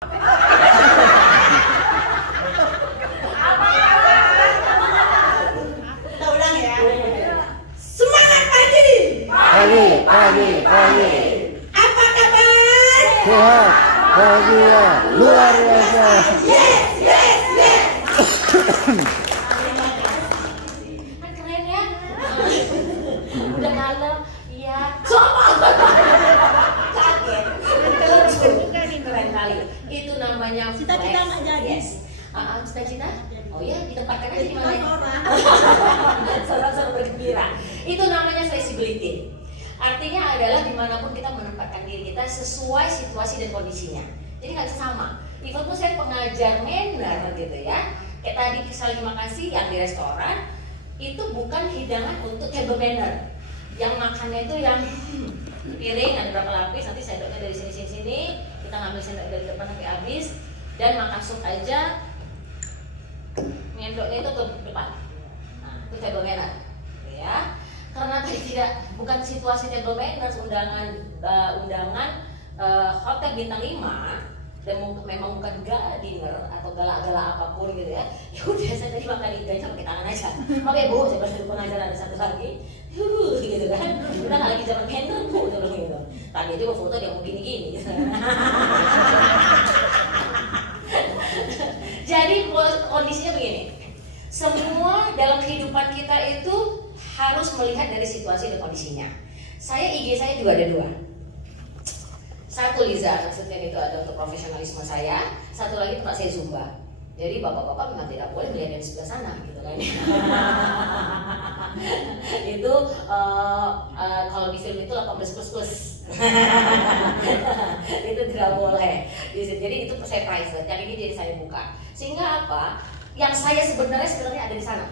Kita ulang ya. Semangat pagi. Pagi. Apa kabar? Sehat, bahagia, luar biasa. Yes. Kan keren ya. Udah malam, iya. Coba. Kaget. Keren kali. Itu namanya Cita-cita flex. nggak jadi. Yes. Cita-cita? Oh ya, ditempatkan aja di mana? Orang. Sorak-sorak bergembira. Itu namanya flexibility. Artinya adalah dimanapun kita menempatkan diri kita sesuai situasi dan kondisinya. Jadi nggak bisa sama. Even pun saya pengajar manner gitu ya. Kayak tadi saling makasih yang di restoran itu bukan hidangan untuk table manner. Yang makannya itu yang piring ada berapa lapis, nanti sendoknya dari sini, kita ngambil sendok dari depan sampai habis dan makan sup aja. Nyendoknya itu ke depan. Nah, itu table manner, ya. Karena tadi bukan situasi table manners, undangan hotel bintang 5 dan memang bukan gala dinner atau gala-gala apapun gitu ya. Ya udah saya tadi makan iganya pakai tangan aja. Oke bu, saya baru pengajaran ada satu lagi, gitu kan. Kita nggak lagi zaman manner bu, gitu. Tadi aja foto dia mau gini-gini. Gitu. Jadi kondisinya begini. Semua dalam kehidupan kita itu harus melihat dari situasi dan kondisinya. Saya IG saya juga ada 2. Satu Liza, maksudnya itu ada untuk profesionalisme saya. Satu lagi tempat saya Zumba. Jadi bapak-bapak memang tidak boleh melihat dari sebelah sana, gitu kan? Itu kalau di film itu 18++. Itu tidak boleh. Jadi itu saya private. Yang ini jadi saya buka. Sehingga apa? Yang saya sebenarnya ada di sana.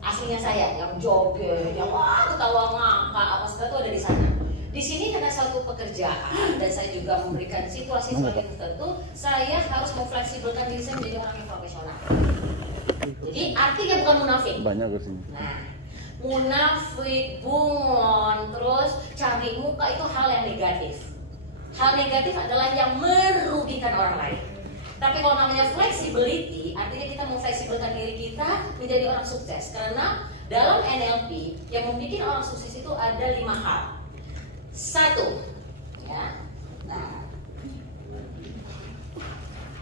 Aslinya saya yang joget, yang ketawa ngakak apa segala itu ada di sana. Di sini karena satu pekerjaan dan saya juga memberikan situasi tertentu, saya harus memfleksibelkan diri saya menjadi orang yang profesional. Jadi artinya bukan munafik. Banyak kesini. Nah, munafik, bunglon, terus cari muka itu hal yang negatif. Hal negatif adalah yang merugikan orang lain. Tapi kalau namanya flexibility, artinya kita memfleksibelkan diri kita menjadi orang sukses. Karena dalam NLP yang membuat orang sukses itu ada 5 hal. 1, ya. Nah,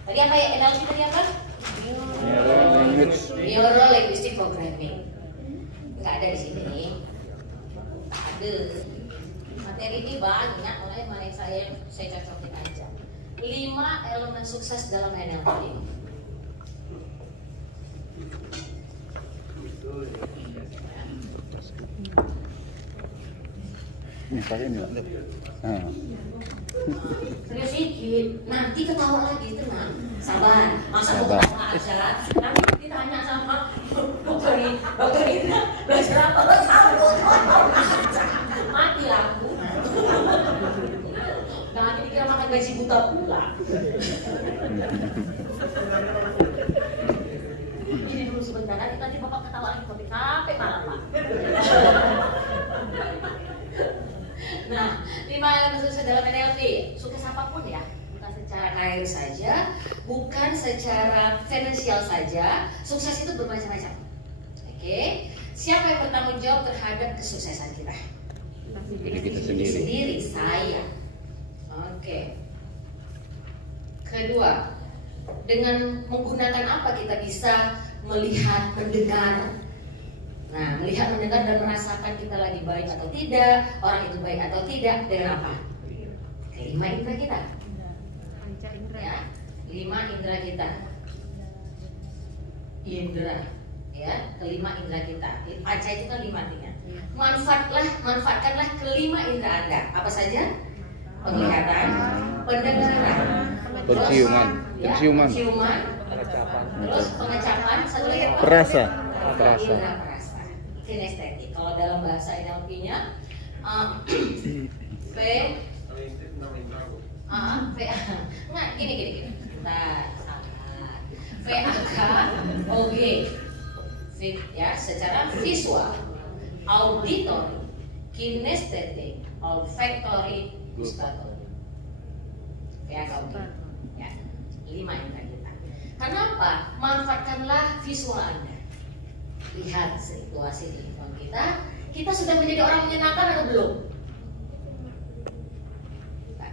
tadi apa ya NLP tadi apa? Neuro Linguistic Programming. Nggak ada di sini. Ada. Materi ini banyak, mulai mana yang saya cocokin aja. 5 elemen sukses dalam NLP. Nih, pakai ini. Serius sedikit, nanti ketawa lagi, tenang. Sabar, masa mau Sabar. ketawa aja. Nanti ditanya sama dokter Ina, belajar apa? Sambut, mati lampu. Jangan dikira makan gaji buta pula. Ini dulu sebentar, nanti bapak ketawa lagi sampai malam pak. Nah, 5 elemen sukses dalam NLP, sukses apapun ya, bukan secara karir saja, bukan secara finansial saja, sukses itu bermacam-macam. Oke, siapa yang bertanggung jawab terhadap kesuksesan kita? Diri kita sendiri. Saya. Oke. Kedua, dengan menggunakan apa kita bisa melihat, mendengar. Nah, melihat, mendengar dan merasakan kita lagi baik atau tidak, orang itu baik atau tidak dengan apa? 5 indera kita. Ya, 5 indera kita. Indera, ya, kelima indera kita. Panca itu kan 5 artinya. Manfaatkanlah kelima indera Anda. Apa saja? Penglihatan, pendengaran, Penciuman. terus pengecapan, satu lagi apa? Perasa. Indera perasa. Kinestetik. Kalau dalam bahasa NLP-nya Nggak, gini. Bentar, sabar. VAK-OG. Ya, secara visual, auditory, kinestetik, olfactory, gustatory. VAK-OG. Ya. apa? Manfaatkanlah visual Anda. Lihat situasi di lingkungan kita sudah menjadi orang menyenangkan atau belum?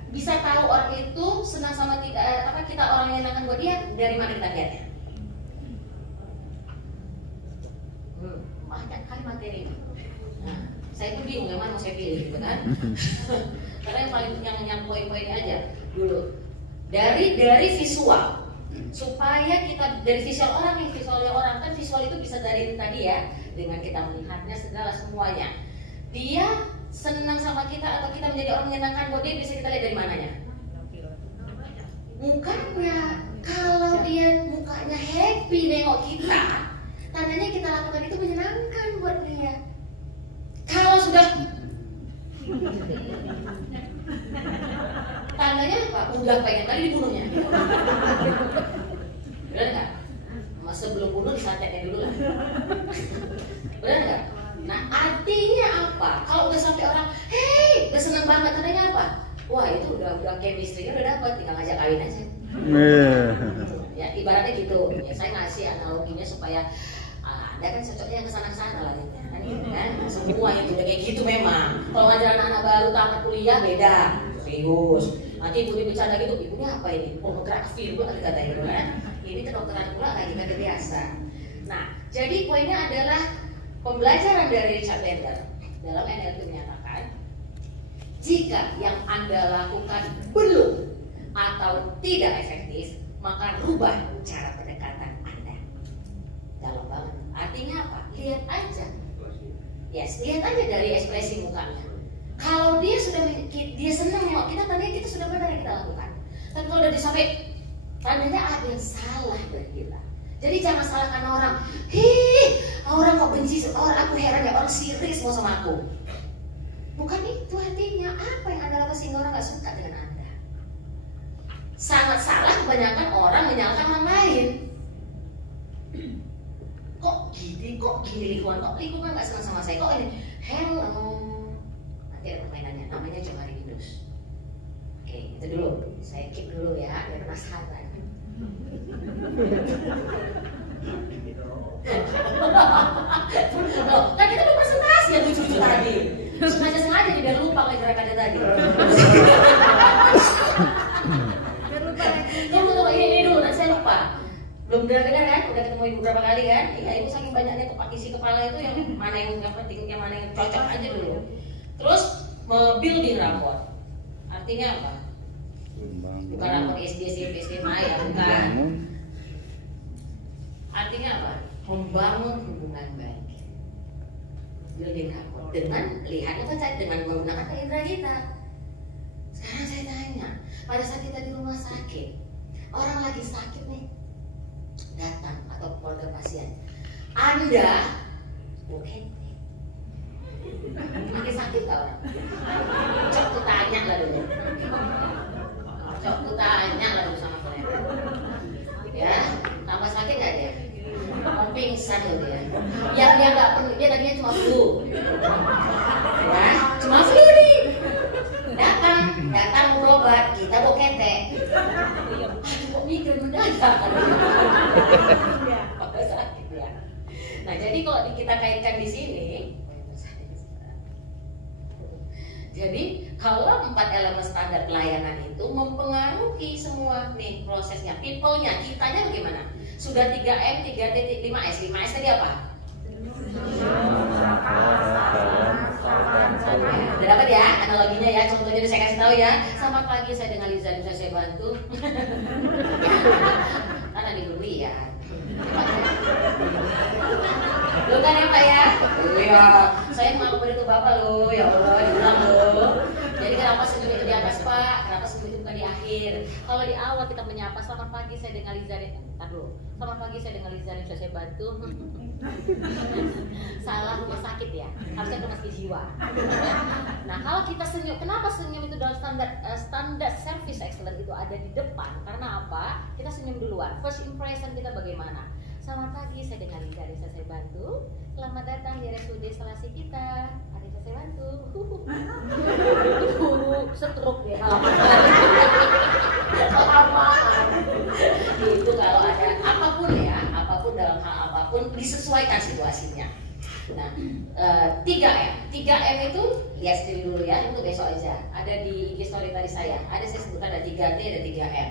Bisa tahu orang itu senang sama kita, kita orang yang menyenangkan buat dia dari mana kita lihatnya? Banyak kali materi ini. Nah, saya tuh bingung yang mana mau saya pilih, gitu kan? Karena yang paling yang poin-poinnya aja dulu. Dari visual, supaya kita dari visual orang nih, visualnya orang kan visual itu bisa dari tadi ya, dengan kita melihatnya segala semuanya. Dia senang sama kita atau kita menjadi orang menyenangkan buat dia, bisa kita lihat dari mananya? Mukanya. Kalau dia mukanya happy nengok kita, tandanya kita lakukan itu menyenangkan buat dia. Kalau sudah tandanya apa? Udah pengen kali dibunuhnya. Benar nggak? Sebelum bunuh disantetnya dulu lah. Benar nggak? Nah artinya apa? Kalau udah sampai orang, hey, udah senang banget, tandanya apa? Wah itu udah chemistry-nya udah dapat, tinggal ngajak kawin aja. Ya ibaratnya gitu. Ya, saya ngasih analoginya supaya Anda kan cocoknya yang kesana-kesana lah gitu kan, gitu kan? Semua itu udah kayak gitu memang. Kalau ngajarin anak baru tamat kuliah beda, serius. Nanti ibu bercanda gitu, ibunya apa ini? Pornografi, ibu kan katanya gitu kan? Ini kedokteran pula lagi kan biasa. Nah, jadi poinnya adalah pembelajaran dari Richard Bandler dalam NLP menyatakan jika yang Anda lakukan belum atau tidak efektif, maka rubah cara pendekatan Anda. Dalam banget. Artinya apa? Lihat aja. Yes, lihat aja dari ekspresi mukanya. Kalau dia senang nengok kita, tandanya kita sudah benar yang kita lakukan. Tapi kalau udah disampai, tandanya ada yang salah dari kita. Jadi jangan salahkan orang. Orang kok benci sama orang, aku heran ya orang sirik semua sama aku. Bukan itu artinya. Apa yang Anda lakukan sehingga orang gak suka dengan Anda? Sangat salah kebanyakan orang menyalahkan orang lain. Kok gini lingkungan gak senang sama saya, kok ini. Hello. Nanti ada permainannya, namanya Jomari Windows. Oke, itu dulu. Saya keep dulu ya, biar penasaran. Kan kita mau presentasi yang lucu-lucu tadi. Sengaja nih biar lupa kayak gerakannya tadi. Biar lupa lagi. Tunggu ini dulu, nanti saya lupa. Belum dengar kan? Udah ketemu ibu berapa kali kan? Ya ibu saking banyaknya isi kepala itu yang mana yang penting, yang mana yang cocok aja dulu. Terus building rapport. Artinya apa? Bukan rapport SD, SMP, SMA ya, bukan. Artinya apa? Membangun hubungan baik. Building rapport dengan lihat apa saja, dengan menggunakan indera kita. Sekarang saya tanya, pada saat kita di rumah sakit, orang lagi sakit nih, datang atau keluarga pasien, Anda bukan lagi sakit gak orang? Cok ku tanya lah dulu. Cok ku tanya lah dulu sama kalian. Ya, tambah sakit gak dia? Mau pingsan loh dia. Yang dia gak perlu, dia tadinya cuma flu. Ya, cuma flu nih. Datang berobat, kita bawa ketek. Aduh kok mikir mendadak. Sakit ya. Nah jadi kalau kita kaitkan di sini, jadi kalau 4 elemen standar pelayanan itu mempengaruhi semua nih prosesnya, people-nya, kitanya bagaimana? Sudah 3M, 3T, 5S. 5S tadi apa? Udah dapat ya analoginya ya, contohnya udah saya kasih tahu ya. Selamat pagi, saya dengan Liza, bisa saya bantu? Karena di belum lihat. Lo kan ya Pak ya? Iya, saya malu pada itu Bapak lo, ya Allah, diulang lo. Jadi kenapa senyum itu di atas Pak? Kenapa senyum itu bukan di akhir? Kalau di awal kita menyapa, selamat pagi saya dengan Liza. Ntar dulu, selamat pagi saya dengan Liza, bisa saya bantu? Salah rumah sakit ya, harusnya rumah sakit jiwa. Nah kalau kita senyum, kenapa senyum itu dalam standar service excellence itu ada di depan? Karena apa? Kita senyum duluan, first impression kita bagaimana? Selamat pagi, saya dengan Liza, bisa saya bantu? Selamat datang di RSUD instalasi kita. Ada yang bisa saya bantu? Stroke ya. Kelamaan. Itu kalau ada apapun apapun disesuaikan situasinya. Nah, 3M itu lihat sendiri dulu ya, itu besok aja. Ada di IG story tadi saya sebutkan ada 3T, ada 3M.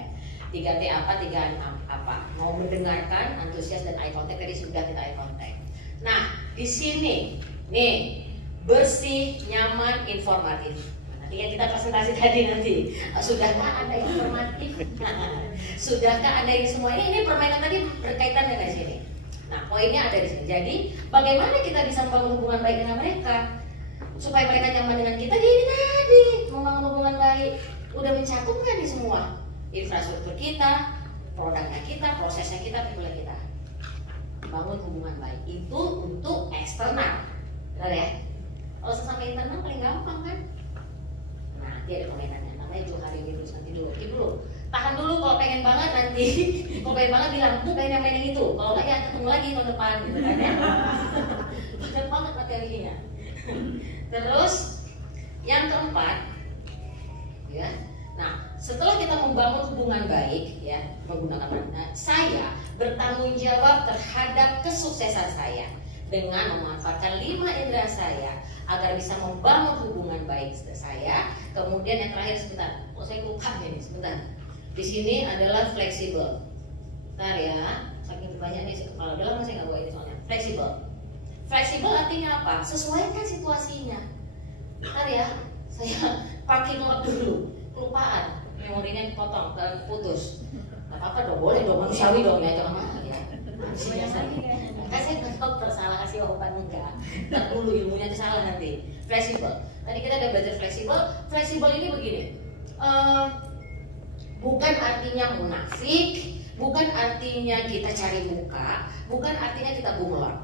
3T apa, 3M apa? Mau mendengarkan, antusias, dan eye contact. Tadi sudah kita eye contact. Nah, di sini nih bersih, nyaman, informatif. Nanti yang kita presentasi tadi nanti, sudahkah Anda informatif? Sudahkah Anda ini semua ini permainan tadi berkaitan dengan sini. Nah, poinnya ada di sini. Jadi, bagaimana kita bisa membangun hubungan baik dengan mereka supaya mereka nyaman dengan kita? Jadi ini tadi membangun hubungan baik. Udah mencakup nggak nih semua? Infrastruktur kita, produknya kita, prosesnya kita, people kita. Bangun hubungan baik itu untuk eksternal, benar ya? Kalau sesama internal paling gampang kan? Nah, dia ada permainannya. Namanya Johari ini terus nanti dulu. Tahan dulu kalau pengen banget nanti. Kalau pengen banget bilang, tuh pengen yang main itu. Kalau nggak ya ketemu lagi tahun depan gitu kan ya. Banyak banget materinya. Terus yang keempat, ya. Nah, setelah kita membangun hubungan baik, ya, menggunakan saya bertanggung jawab terhadap kesuksesan saya dengan memanfaatkan 5 indera saya agar bisa membangun hubungan baik saya. Kemudian yang terakhir sebentar, saya lupa ini sebentar. Di sini adalah fleksibel. Bentar ya, saking banyak nih kepala dalam saya nggak bawa ini soalnya. Fleksibel. Fleksibel artinya apa? Sesuaikan situasinya. Bentar ya, saya pakai note dulu. Kelupaan, memorinya dipotong dan putus. Gak apa-apa dong, boleh dong, manusiawi dong ya, jangan mahal ya. Manusia saya. Kan saya bukan dokter, salah kasih obat enggak. Tak dulu ilmunya itu salah nanti. Fleksibel. Tadi kita udah belajar fleksibel. Fleksibel ini begini. Bukan artinya munafik, bukan artinya kita cari muka, bukan artinya kita bunglon.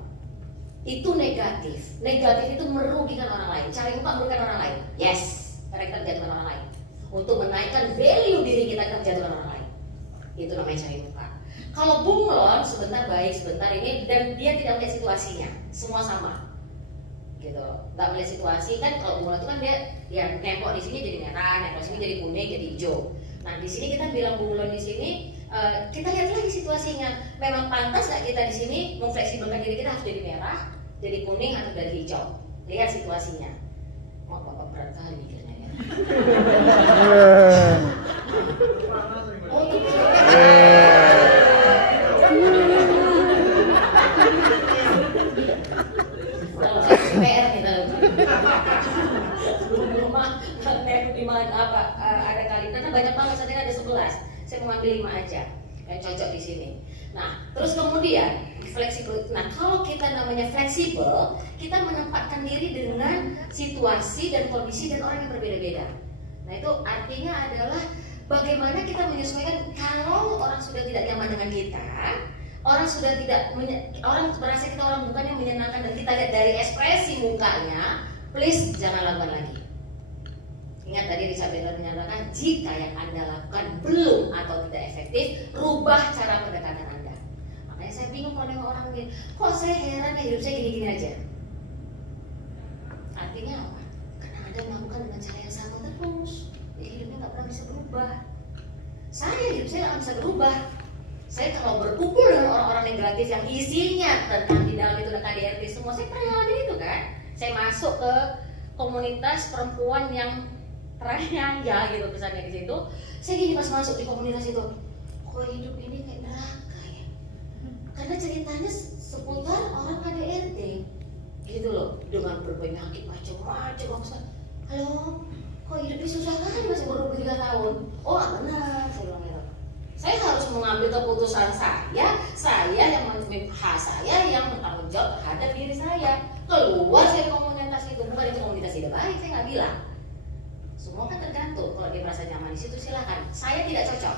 Itu negatif. Negatif itu merugikan orang lain. Cari muka merugikan orang lain. Yes, karena kita menjatuhkan orang lain. Untuk menaikkan value diri kita menjatuhkan orang lain. Itu namanya cari muka. Kalau bunglon sebentar baik, sebentar ini, dan dia tidak melihat situasinya, semua sama, gitu. Nggak melihat situasi kan. Kalau bunglon itu kan dia nempok di sini jadi merah, nempok di sini jadi kuning, jadi hijau. Nah di sini kita bilang bunglon di sini, kita lihat lagi situasinya. Memang pantas nggak kita di sini memfleksibelkan diri kita harus jadi merah, jadi kuning atau dari hijau? Lihat situasinya. Wah, bapak berat kali mikirnya ya. Oh, itu kalau saya PR nih rumah di mana apa ada kali karena banyak banget, saat ini ada 11. Saya mau ambil 5 aja yang cocok di sini. Nah, terus kemudian fleksibel. Nah, kalau kita namanya fleksibel, kita menempatkan diri dengan situasi dan kondisi dan orang yang berbeda-beda. Nah, itu artinya adalah bagaimana kita menyesuaikan. Kalau orang sudah tidak nyaman dengan kita, orang sudah tidak orang merasa kita orang bukan yang menyenangkan dan kita lihat dari ekspresi mukanya, please jangan lakukan lagi. Ingat tadi Richard Bandler menyatakan, jika yang Anda lakukan belum atau tidak efektif, rubah cara pendekatan Anda. Makanya saya bingung kalau nengok orang begini, kok saya heran ya hidup saya gini-gini aja. Artinya apa? Karena Anda melakukan dengan cara yang sama terus, jadi hidupnya nggak pernah bisa berubah. Hidup saya nggak bisa berubah. Saya kalau berkumpul dengan orang-orang negatif yang isinya tentang di dalam itu KDRT semua, saya pernah ngalamin itu kan. Saya masuk ke komunitas perempuan yang teranyanja gitu kesannya di situ. Saya gini pas masuk di komunitas itu, kok hidup ini kayak neraka ya? Karena ceritanya seputar orang KDRT gitu loh, dengan berpenyakit macam-macam. Halo, kok hidupnya susah kali masih baru 23 tahun? Oh benar, saya bilang gitu. Saya harus mengambil keputusan saya yang bertanggung jawab terhadap diri saya. Keluar dari komunitas itu, bukan itu komunitas tidak baik, saya nggak bilang. Semua kan tergantung. Kalau dia merasa nyaman di situ silahkan. Saya tidak cocok.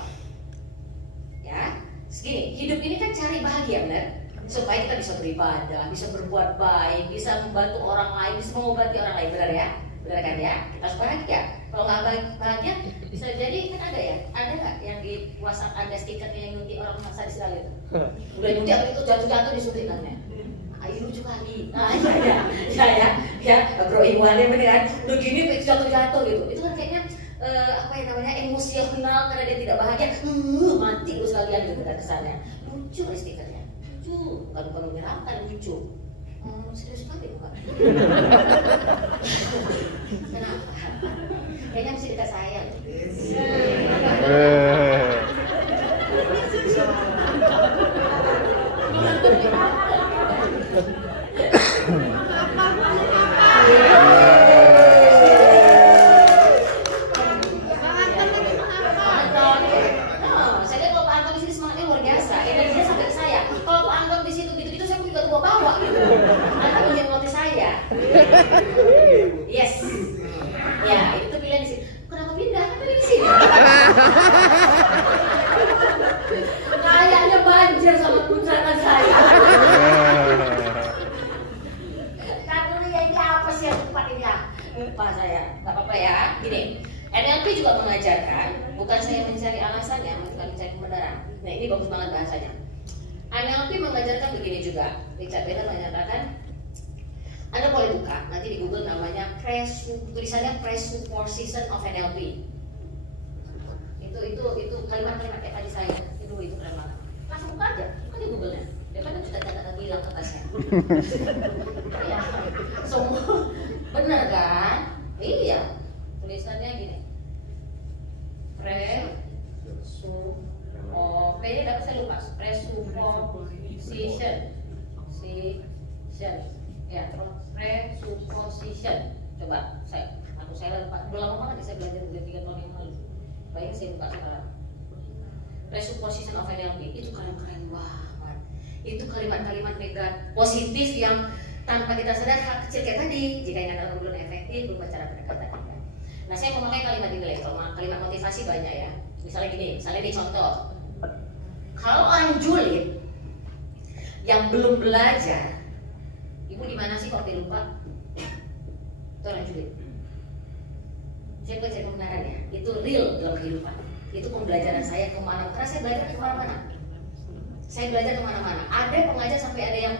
Ya, segini. Hidup ini kan cari bahagia, benar? Supaya kita bisa beribadah, bisa berbuat baik, bisa membantu orang lain, bisa mengobati orang lain, benar ya? Benar kan ya? Kita harus bahagia. Kalau nggak bahagia, bisa jadi kan ada ya? Ada nggak yang di WhatsApp ada stikernya yang nyuntik orang masa di sekali itu? Udah nyuntik itu jatuh-jatuh disuntikannya. Ayo lucu kali. Nah, ya, bro imannya beneran. Udah gini jatuh-jatuh gitu. Itu kan kayaknya apa yang namanya emosional karena dia tidak bahagia. Mati lu sekalian gitu kan kesannya. Lucu stikernya. lucu, bukan menyeramkan, lucu. Serius sekali Pak. Kenapa? Kayaknya mesti dekat saya. Yes, ya itu pilihan di sini. Kenapa pindah? Kan di sini. Kayaknya banjir sama tunjangan saya. Karena ini apa sih yang tepat ini ya? Lupa saya, nggak apa-apa ya. Gini, NLP juga mengajarkan, bukan saya mencari alasannya, bukan mencari kebenaran. Nah ini bagus banget bahasanya. NLP mengajarkan begini juga. Richard Bandler menyatakan, Anda boleh buka, nanti di Google namanya tulisannya presupposition of NLP. Itu kalimat-kalimat kayak tadi saya, itu keren banget. Langsung buka aja, buka di Google-nya. Dia kan sudah tanda bilang atasnya. Ya, semua benar kan? Iya, tulisannya gini. Saya lupa. Presupposition. Ya, presupposition. Coba saya lupa. Udah lama banget saya belajar dari 3 tahun yang lalu. Baik, saya buka sekarang. Presupposition of NLP itu keren banget. Itu kalimat-kalimat positif yang tanpa kita sadar hal kecil kayak tadi. Jika ingin Anda belum efektif, berubah cara pendekatan. Nah, saya memakai kalimat ini lagi. Kalimat motivasi banyak ya. Misalnya gini, misalnya di contoh. Kalau orang julid yang belum belajar, ibu di mana sih kok dilupa? Itu orang julid. Saya belajar kebenaran ya, itu real dalam kehidupan. Itu pembelajaran saya kemana-mana. Karena saya belajar kemana-mana. Saya belajar kemana-mana. Ada pengajar sampai ada yang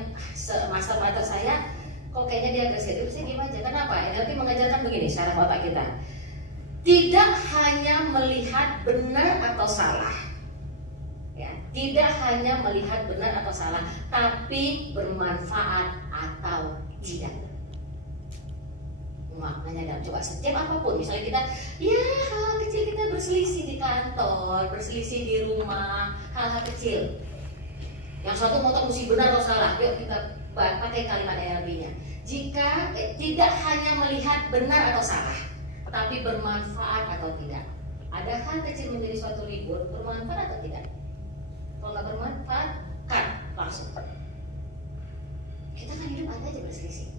master saya, kok kayaknya dia agresif. Saya diem aja. Kenapa? NLP mengajarkan begini, secara otak kita. Tidak hanya melihat benar atau salah. Ya, tidak hanya melihat benar atau salah, tapi bermanfaat atau tidak. Maknanya coba setiap apapun, misalnya kita, ya hal kecil kita berselisih di kantor, berselisih di rumah, hal-hal kecil. Yang satu ngotot mesti benar atau salah, yuk kita pakai kalimat NLP-nya. Jika tidak hanya melihat benar atau salah, tapi bermanfaat atau tidak. Ada hal kecil menjadi suatu ribut, bermanfaat atau tidak? Kalau nggak bermanfaat, cut langsung. Kita kan hidup ada aja berselisih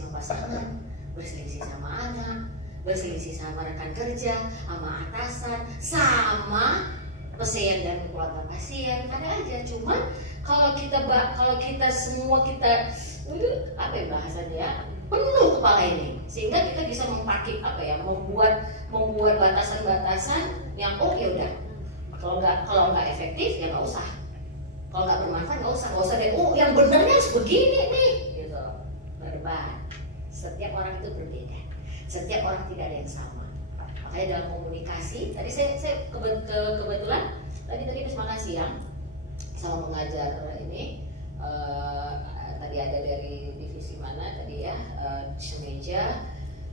sama pasangan, berselisih sama anak, berselisih sama rekan kerja, sama atasan, sama pasien dan keluarga pasien, ada aja. Cuman kalau kita semua apa ya bahasanya ya, penuh kepala ini, sehingga kita bisa membuat batasan-batasan yang ya udah. Kalau nggak efektif ya nggak usah. Kalau nggak bermanfaat nggak usah deh. Yang benernya harus begini nih, gitu. Berdebat. Setiap orang itu berbeda. Setiap orang tidak ada yang sama. Makanya dalam komunikasi, tadi saya kebetulan tadi pas makan siang sama pengajar ini. Tadi ada dari divisi mana tadi ya, semeja.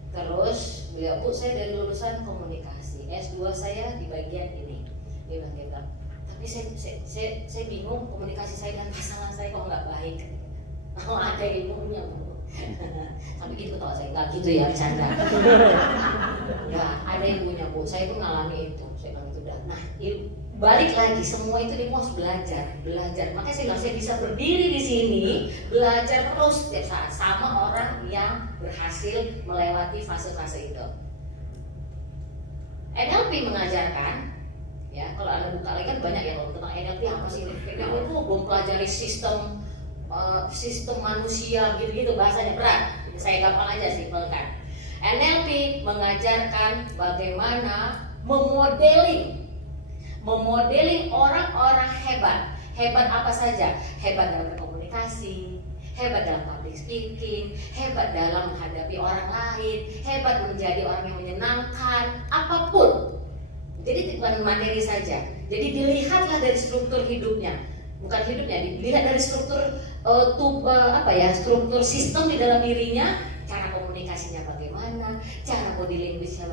Terus beliau, Bu, saya dari lulusan komunikasi. S2 saya di bagian ini. Dia bilang gitu. Tapi saya bingung komunikasi saya dengan pasangan saya kok nggak baik. Oh, ada ilmunya, Bu. Sampai gitu tau saya nggak gitu ya, bercanda. Ya ada ilmunya, Bu. Saya tuh ngalami itu. Saya bilang itu dah. Nah, balik lagi semua itu dia harus belajar. Makanya saya bilang saya bisa berdiri di sini belajar terus setiap saat sama orang yang berhasil melewati fase-fase itu. NLP mengajarkan. Ya, kalau Anda buka lagi kan banyak ya tentang NLP apa sih? NLP itu belum pelajari sistem manusia gitu bahasanya berat. Saya gampang aja simpelkan. NLP mengajarkan bagaimana memodeling orang-orang hebat. Hebat apa saja? Hebat dalam berkomunikasi, hebat dalam public speaking, hebat dalam menghadapi orang lain, hebat menjadi orang yang menyenangkan, apapun. Jadi bukan materi saja. Jadi dilihatlah dari struktur hidupnya. bukan hidupnya, dilihat dari struktur struktur sistem di dalam dirinya, cara komunikasinya bagaimana, cara body language-nya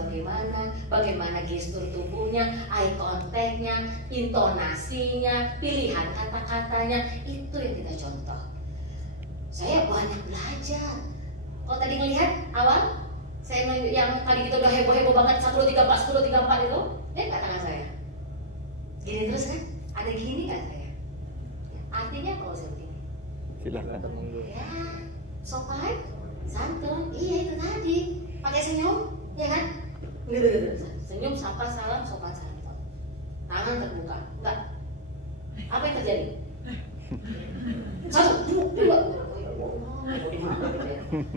bagaimana gestur tubuhnya, eye contact-nya, intonasinya, pilihan kata-katanya, itu yang kita contoh. Saya banyak belajar. Kalau tadi ngelihat awal, saya yang tadi kita udah heboh-heboh banget 10, 3, 4, 10, 3, 4 itu, lihat nggak tangan saya? Gini terus kan? Ada gini nggak saya? Artinya kalau seperti ini. Silakan. Ya, sopan, santun, iya itu tadi. Pakai senyum, ya kan? Gitu. Senyum, sapa, salam, sopan, santun. Tangan terbuka, enggak? Apa yang terjadi? 1, 2.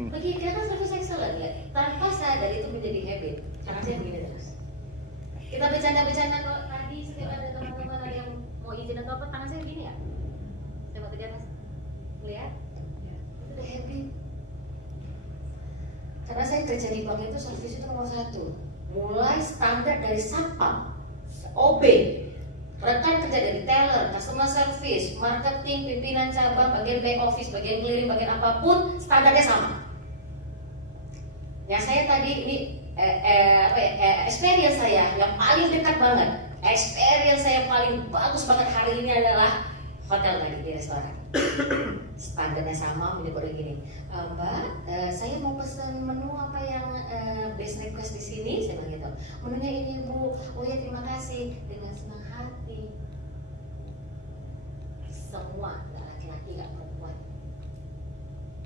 Bagi karena service excellent ya, tanpa sadar itu menjadi habit. Karena saya begini terus. Kita bercanda-bercanda kok tadi setiap ada teman-teman ada yang mau izin atau apa, tangan saya begini ya. Saya mau kerja mas, lihat, itu udah habit. Karena saya kerja di bank itu service itu nomor 1. Mulai standar dari satpam, OB, rekan kerja dari teller, customer service, marketing, pimpinan cabang, bagian back office, bagian clearing, bagian apapun, standarnya sama. Yang saya tadi ini experience saya yang paling dekat banget, experience saya paling bagus banget hari ini adalah hotel tadi di restoran. Standarnya sama, menyebutnya gini, Mbak, saya mau pesan menu apa yang best request di sini, saya bilang gitu. Menunya ini Bu, oh ya terima kasih, dengan senang hati. Semua laki-laki nggak perempuan.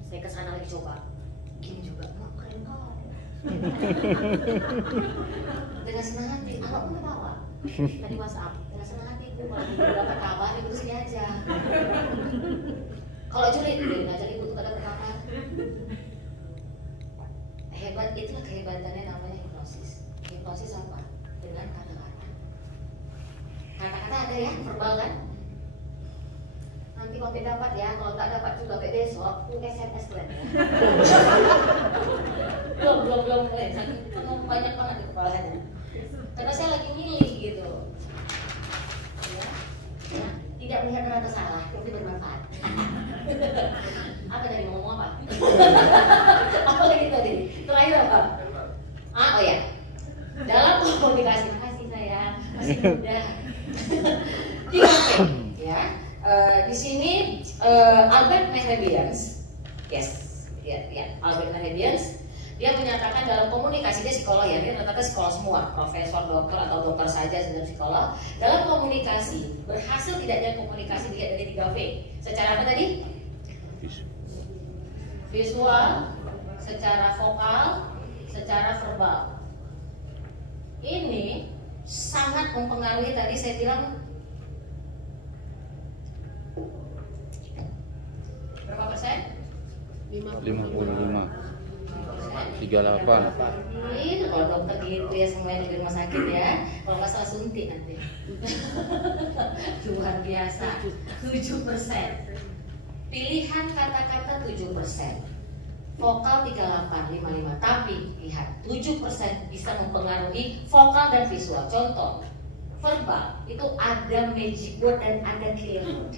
Saya kesana lagi coba, gini juga, mak keren banget. Dengan senang hati, anak pun ketawa. Tadi WhatsApp, dengan senang hati Bu, kalau ibu dapat kabar ibu sini aja. Kalau julid, dia ngajak ibu tuh ada kamar. Hebat, itulah kehebatannya namanya hipnosis. Hipnosis apa? Dengan kata-kata. Kata-kata ada ya, verbal kan? Nanti sampai dapat ya, kalau nggak dapat juga sampai besok, SMS keren ya. belum keren, saking banyak banget di kepalanya. Karena saya lagi milih gitu. Ya, tidak melihat rata salah, tapi bermanfaat. Apa tadi mau ngomong apa? Apa lagi tadi? Terakhir apa? Oh ya, dalam komunikasi, makasih sayang, masih muda. Ya, di sini Albert Mehrabians, Albert Mehrabians, dia menyatakan dalam komunikasi, dia psikolog ya, dia rata-rata psikolog semua, profesor, dokter atau dokter saja sebenarnya psikolog. Dalam komunikasi, berhasil tidaknya komunikasi dilihat dari 3V. Secara apa tadi? Visual, secara vokal, secara verbal. Ini sangat mempengaruhi, tadi saya bilang berapa persen? 55. 38. Ini kalau dokter gitu ya, semuanya di rumah sakit ya. Kalau nggak salah suntik nanti. Luar biasa. 7%. Pilihan kata-kata 7%. Vokal 38, 55. Tapi lihat, 7% bisa mempengaruhi vokal dan visual. Contoh, verbal itu ada magic word dan ada killer word.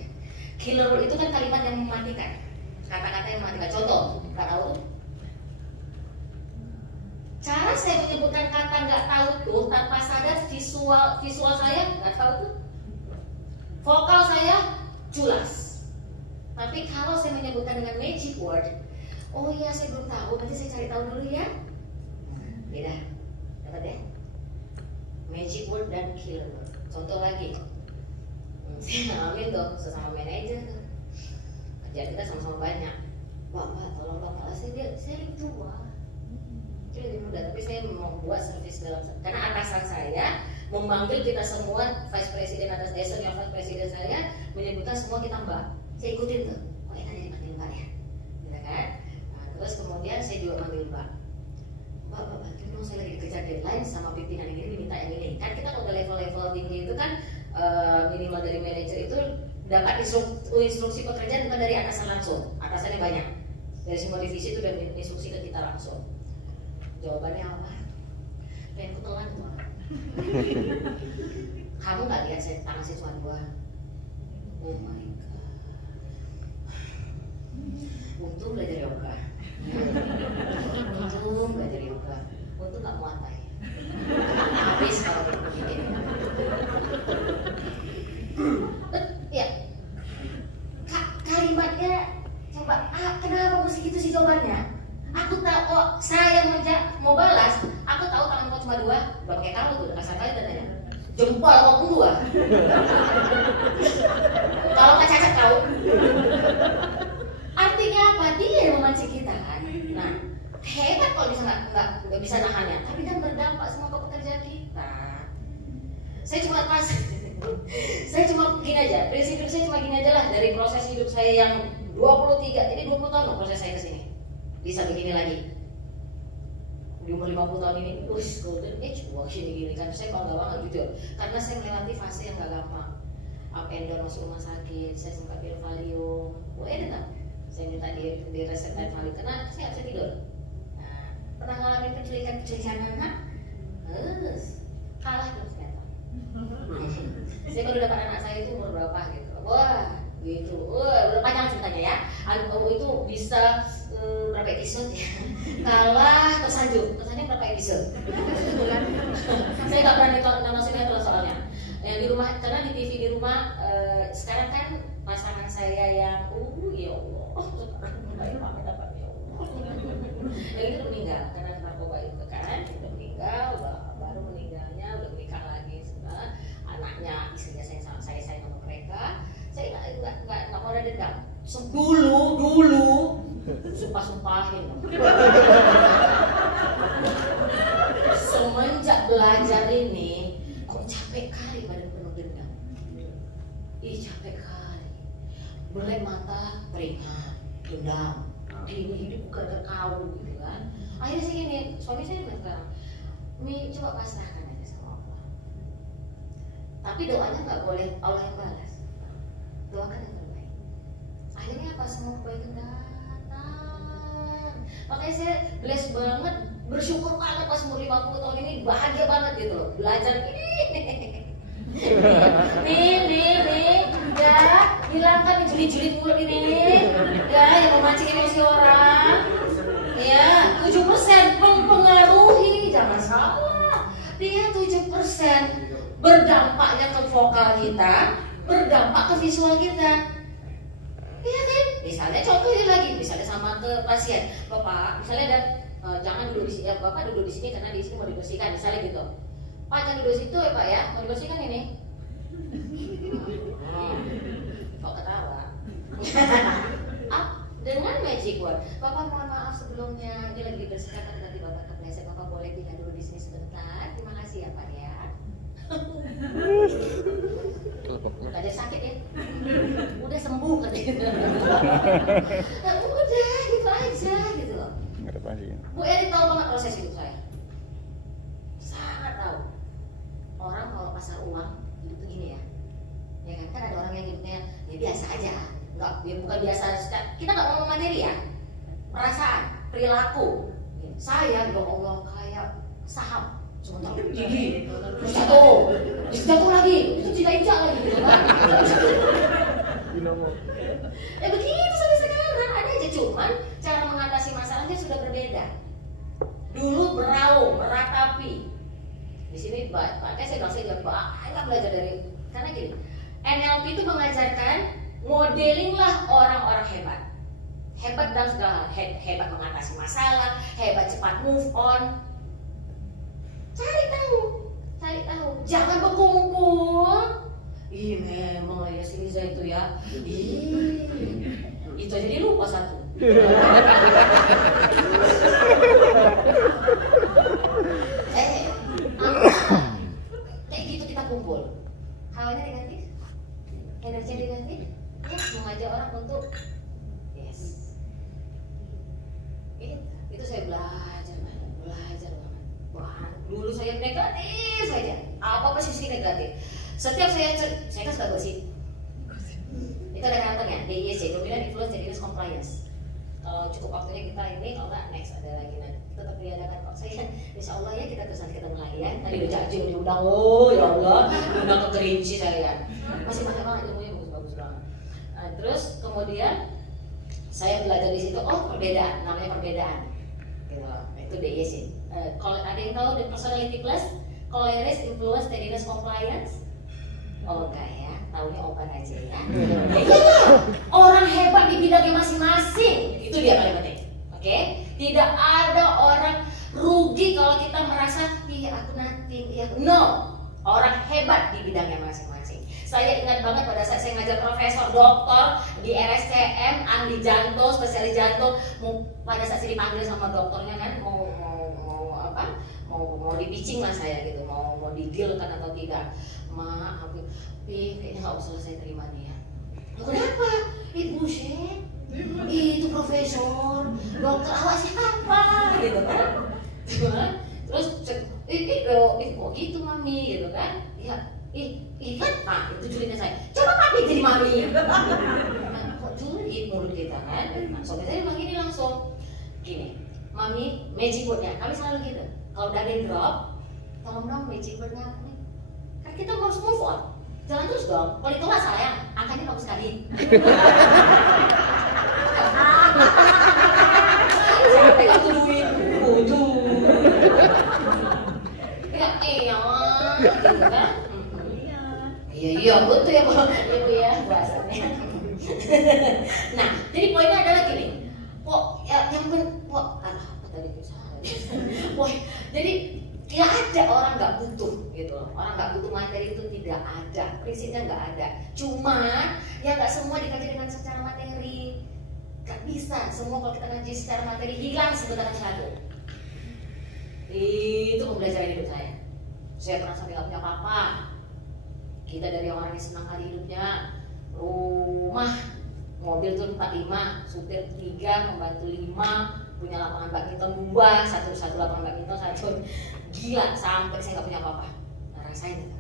Killer word itu kan kalimat yang mematikan. Kata-kata yang mematikan. Contoh, nggak tahu? Cara saya menyebutkan kata nggak tahu tuh tanpa sadar, visual saya nggak tahu tuh, vokal saya jelas. Tapi kalau saya menyebutkan dengan magic word, oh iya saya belum tahu, nanti saya cari tahu dulu ya. Beda, dapat ya? Magic word dan killer word. Contoh lagi, saya ngalamin tuh sesama manajer tuh, kerjaan kita sama-sama banyak. Mbak, tolong Mbak, saya tua. Saya lebih muda, tapi saya mau buat servis dalam, karena atasan saya memanggil kita semua, vice president atas senior vice president saya menyebutkan semua kita Mbak. Saya ikutin tuh, oh enak jadi manggil Mbak ya, gitu kan? Nah, terus kemudian saya juga manggil Mbak, bantu dong, saya lagi kerja deadline sama pimpinan yang ini, minta yang ini. Kan kita kalau level-level tinggi itu kan minimal dari manajer itu dapat instruksi pekerjaan bukan dari atasan langsung, atasannya banyak. Dari semua divisi itu udah instruksi ke kita langsung. Jawabannya apa? Pengen kutelan tuh. Kamu nggak lihat saya tangan saya cuma 2. Oh my god. Untung belajar yoga. Untung belajar yoga. Untung nggak muatai. Habis kalau bikin. Ya. Kalimatnya coba. Kenapa mesti gitu sih jawabannya? Aku tahu, oh, saya mau balas. Aku tahu tangan kau cuma dua. Udah pakai kamu tuh, udah kasar kali tandanya. Jempol kau pun dua. Kalau nggak cacat kau. Artinya apa? Dia yang memancing kita kan. Nah, hebat kalau bisa nggak bisa nahannya. Tapi kan berdampak semua ke pekerjaan kita. Saya cuma gini aja. Prinsip hidup saya cuma gini aja lah. Dari proses hidup saya yang 23, jadi 20 tahun loh proses saya kesini. Bisa begini lagi. Di umur 50 tahun ini, golden age, wah gini kan. Saya bangga banget gitu ya. Karena saya melewati fase yang gak gampang. Up and down, masuk rumah sakit, saya sempat pil valium. Enak. Saya minta di resep dan valium karena saya gak bisa tidur. Nah, pernah ngalamin penculikan anak? Kalah terus ternyata. Saya baru dapat anak saya itu umur berapa gitu. Wah, gitu. Udah panjang ceritanya ya. Itu bisa berapa episode ya? Kalah tersanjung berapa episode? Saya nggak berani nonton sinetron soalnya. Yang di rumah, karena di TV di rumah sekarang kan pasangan saya yang ya Allah, sekarang baik banget dapatnya ya Allah. Yang itu meninggal karena narkoba itu kan, udah meninggal, baru meninggalnya, udah menikah lagi, sudah anaknya, istrinya saya sayang sama mereka. Saya nggak mau ada dendam. Dulu sumpah-sumpahin. Semenjak belajar ini, kok capek kali badan penuh dendam. Capek kali. Melek mata, teringat, dendam. Ini hidup bukan terkau gitu kan. Akhirnya sih gini, suami saya bilang sekarang, Mi coba pasrahkan aja sama Allah. Tapi doanya nggak boleh Allah yang balas. Doakan yang terbaik. Akhirnya apa, semua kebaikan datang. Makanya saya bless banget, bersyukur banget pas umur 50 tahun ini, bahagia banget gitu loh. Belajar nih, ya hilangkan juli-juli mulut ini, ya yang memancing emosi orang. Ya, 7% mempengaruhi, jangan salah. Dia 7% berdampaknya ke vokal kita, berdampak ke visual kita. Iya kan? Misalnya contohnya lagi, misalnya sama ke pasien, Bapak, misalnya ada jangan duduk di sini, ya, Bapak duduk di sini karena di sini mau dibersihkan, misalnya gitu. Pak jangan duduk di situ ya Pak ya, mau dibersihkan ini. Kok ketawa? Dengan magic word, Bapak mohon maaf sebelumnya, ini lagi dibersihkan tapi tadi Bapak kepleset, Bapak boleh pindah dulu di sini sebentar. Terima kasih ya Pak ya. Gak ada sakit ya, udah sembuh katanya. Nah, udah gitu aja gitu loh. Bu Eri tahu banget proses hidup saya, sangat tahu. Orang kalau pasar uang hidup tuh gini ya kan ada orang yang hidupnya ya biasa aja, nggak ya bukan biasa. Kita nggak ngomong materi ya, perasaan, perilaku. Saya ya Allah kayak saham. Sebentar tinggi, terus jatuh lagi, itu tidak injak lagi gitu kan. Ya begitu sampai sekarang ada aja, cuman cara mengatasi masalahnya sudah berbeda. Dulu beraung, meratapi. Di sini makanya saya bilang saya banyak belajar dari, karena gini, NLP itu mengajarkan modeling lah orang-orang hebat dalam segala hal, hebat mengatasi masalah, hebat cepat move on. Cari tahu, jangan berkumpul. Memang ya si Liza itu ya. Itu aja dia lupa satu. Kayak gitu kita kumpul. Hawanya negatif, energi negatif, mengajak orang untuk yes. Itu saya belajar banget. Dulu saya negatif saja, apa sisi negatif. Setiap saya kan suka gosip. Itu ada karakternya, DISC, Dominant Influence Jealous Compliance. Kalau cukup waktunya kita ini, kalau nggak next ada lagi nanti. Tetap diadakan kok. Saya, insya Allah ya kita terus nanti ketemu lagi ya. Tadi udah jajung, diundang, oh ya Allah, diundang ke Kerinci saya. Masih banyak banget ilmunya, bagus banget. Nah, terus kemudian saya belajar di situ, oh perbedaan, namanya perbedaan. Gitu. Itu DISC. Kalau ada yang tahu di personality class, Choleric, Influence, Steadiness, Compliance? Oh enggak ya, tahunya obat aja ya. Orang hebat di bidangnya masing-masing, itu dia paling penting. Oke? Tidak ada orang rugi kalau kita merasa, iya aku nothing, iya aku. No, orang hebat di bidangnya masing-masing. Saya ingat banget pada saat saya ngajar profesor doktor di RSCM, ahli jantung, spesialis jantung. Pada saat saya dipanggil sama dokternya kan, mau di-pitching lah saya gitu, mau di-deal kan atau tidak. Ma, aku kayaknya nggak usah saya terima dia. Kenapa? Itu bullshit. Itu profesor, dokter, awak siapa? Gitu kan? Terus, kok gitu mami, gitu kan? Ya, kan? Nah, itu julidnya saya. Coba papi jadi mami. Nah, kok julid mulut kita kan? Nah, sobat saya bilang gini langsung, gini, mami, magic wordnya, kami selalu gitu. Kalau udah ada yang drop, tolong dong magic wordnya apa nih? Kan kita harus move on. Jalan terus dong. Kalau itu nggak sayang, angkanya bagus sekali. Saya pegang duit, ya iya, gitu kan? Iya betul ya bu, ibu ya bahasanya. Nah, jadi poinnya adalah gini. Jadi tidak ada orang nggak butuh gitu loh. Orang nggak butuh materi itu tidak ada, prinsipnya nggak ada. Cuma ya nggak semua dikaji dengan secara materi. Gak bisa semua kalau kita ngaji secara materi hilang sebentar satu. Itu pembelajaran hidup saya. Saya pernah sampai nggak punya apa-apa. Kita dari orang yang senang kali hidupnya, rumah, mobil tuh 45, supir 3, pembantu 5, punya lapangan badminton 2, satu lapangan badminton, satu gila sampai saya nggak punya apa-apa. Nah, rasain itu.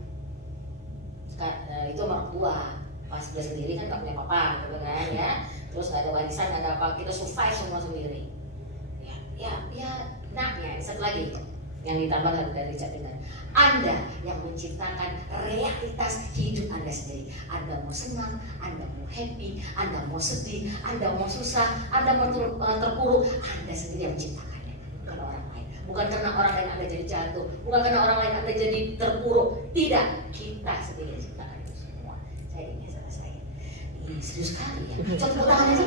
Itu orang tua. Pas dia sendiri kan nggak punya apa-apa, gitu kan ya. Terus nggak ada warisan, nggak ada apa, kita survive semua sendiri. Nah, satu lagi yang ditambahkan dari Richard Dengar. Anda yang menciptakan realitas hidup Anda sendiri. Anda mau senang, Anda mau happy, Anda mau sedih, Anda mau susah, Anda mau terpuruk, Anda sendiri yang menciptakannya, bukan orang lain. Bukan karena orang lain Anda jadi jatuh, bukan karena orang lain Anda jadi terpuruk. Tidak, kita sendiri yang menciptakan itu semua. Saya ini sama saya. Ini serius sekali ya. Contoh tangan aja.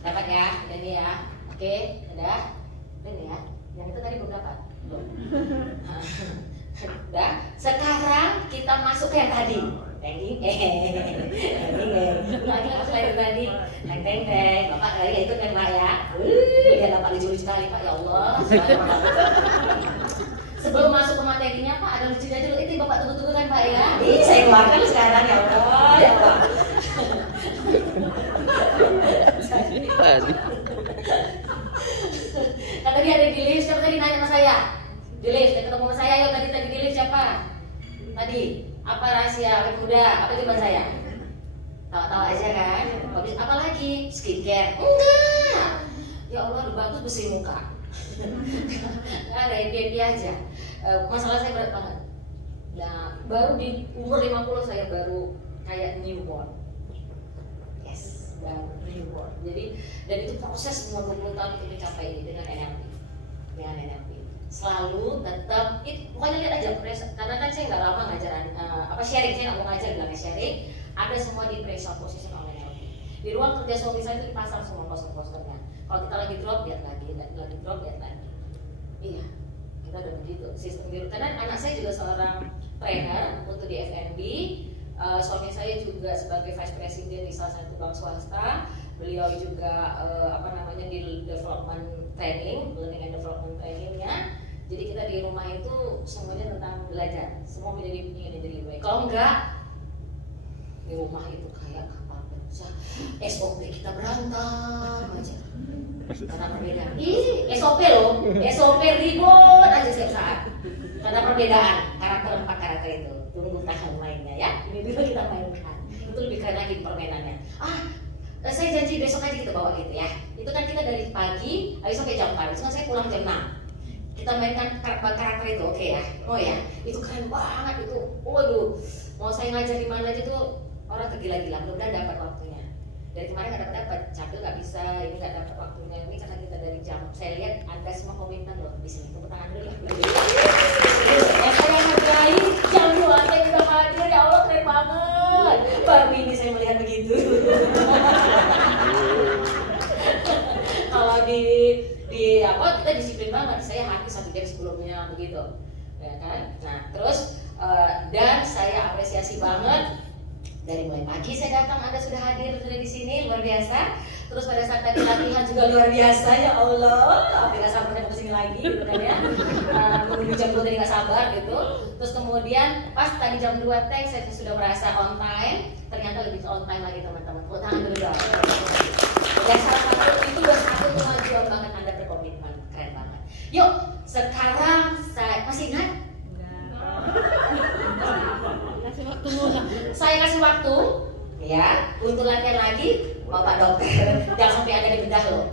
Dapat ya, ini ya. Oke, udah. Ini ya. Yang itu tadi belum dapat. Belum. Udah. Sekarang kita masuk ke yang tadi. Lagi masuk lagi tadi. Teng. Bapak kali itu kan Pak ya. Ya dapat lucu-lucu kali Pak ya Allah. Sebelum masuk ke materinya Pak, ada lucunya dulu. Itu Bapak tunggu-tunggu kan Pak ya. Ih, saya keluarkan sekarang ya Allah. Ya Allah. Kan tadi ada di lift, siapa tadi nanya sama saya? Di lift, ketemu sama saya, yuk tadi di lift siapa? Tadi, apa rahasia awet muda? Apa jawaban saya? Tawa-tawa aja kan? Habis apa lagi? Skincare? Enggak! Ya Allah, udah bagus bersih muka. Nggak ada, happy aja. Masalah saya berat banget. Nah, baru di umur 50 saya baru kayak newborn. Yes, baru newborn. Jadi, dan itu proses umur 20 tahun untuk mencapai ini dengan NLP. Selalu tetap, pokoknya lihat aja, karena kan saya nggak lama ngajaran, sharing, saya nggak mau ngajar, bilangnya sharing. Ada semua di presupposition of NLP. Di ruang kerja suami saya itu dipasang semua poster-posternya. Kalau kita lagi drop, lihat lagi drop, lihat lagi. Iya, kita udah begitu. Sistem biru. Karena anak saya juga seorang trainer untuk di FNB. Suami saya juga sebagai vice president di salah satu bank swasta. Beliau juga di development training, learning and development trainingnya. Jadi kita di rumah itu semuanya tentang belajar. Semua ingin jadi lebih baik. Kalau enggak, di rumah itu kayak kapal pecah. SOP kita berantem aja. Karena perbedaan. SOP loh, SOP ribut aja setiap saat. Karena perbedaan karakter 4 karakter itu. Tunggu tahun mainnya ya. Ini dulu kita mainkan. Itu lebih keren lagi permainannya. Saya janji besok aja kita bawa gitu ya. Itu kan kita dari pagi, habis sampai jam 4. Terus kan saya pulang jam 6. Kita mainkan karakter itu, oke ya? Oh ya, itu keren banget itu. Waduh, Mau saya ngajar di mana aja tuh orang tergila-gila, mudah-mudahan dapat waktunya. Dari kemarin nggak dapat, Capil nggak bisa, ini nggak dapat waktunya. Ini karena kita dari jam. Saya lihat Anda semua komitmen loh di sini. Tepuk tangan dulu lah. Yang saya hargai jam 2 saya udah hadir, ya Allah keren banget. Baru ini saya melihat begitu. Kalau di apa kita disiplin banget. Saya hadir 1 jam sebelumnya begitu, ya kan? Nah terus dan saya apresiasi banget. Dari mulai pagi saya datang, Anda sudah hadir, sudah di sini, luar biasa. Terus pada saat tadi latihan juga luar biasa, ya Allah. Tidak sabar mau kesini lagi, gitu kan ya. Menunggu jam 2 tadi nggak sabar gitu. Terus kemudian pas tadi jam 2 teh saya sudah merasa on time. Ternyata lebih on time lagi teman-teman. Tepuk tangan dulu dong. Dan salah satu itu udah satu kemajuan banget Anda berkomitmen, keren banget. Yuk, sekarang saya masih ingat? Saya kasih waktu ya untuk latihan lagi, Bapak Dokter. Jangan sampai ada di bedah loh.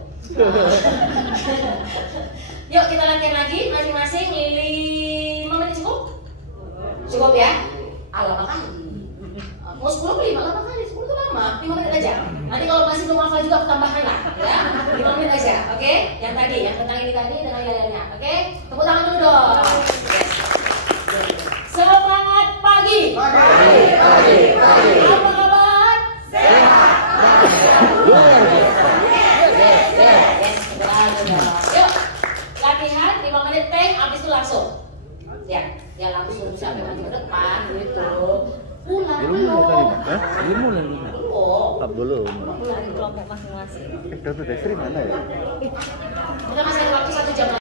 Yuk kita latihan lagi masing-masing 5 menit cukup? Cukup ya? Lama kali. Mau 10 ke 5 lama kali, 10 itu lama, 5 menit aja. Nanti kalau masih belum hafal juga aku tambahkan lah ya. 5 menit aja, oke? Yang tadi, yang tentang ini tadi dengan yayanya, oke? Tepuk tangan dulu dong. Semangat pagi. Pagi. Apa kabar? Sehat. Yuk, latihan 5 menit teh, habis itu langsung. Ya langsung sampai maju ke depan gitu. Pulang belum? Belum. Dari kelompok masing-masing. Dokter Desri mana ya? Kita masih ada waktu 1 jam.